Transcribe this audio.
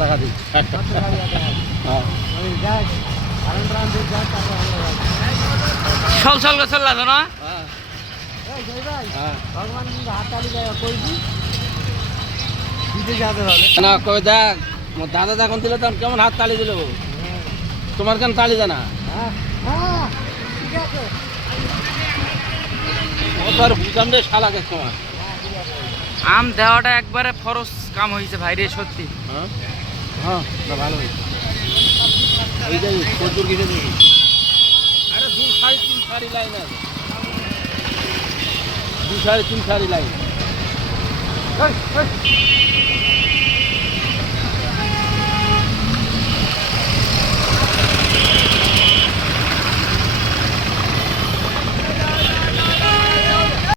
দেখা দিই সল সল করে চললা তো না? না, কই দেখ দাদা যখন দিল তখন কেমন হাত তালি দিল তোমার কেন তালি দেয় না? ও তো আর বুঝান রে শালাকে তোমার আম দেওয়াটা একবারে ফরস কাম হয়েছে ভাই রে সত্যি। হ্যাঁ? হ্যাঁ ভালো হয়েছে। আরে দু সাড়ে তিন সারি লাইন আছে। দু সাড়ে তিন সারি লাইন।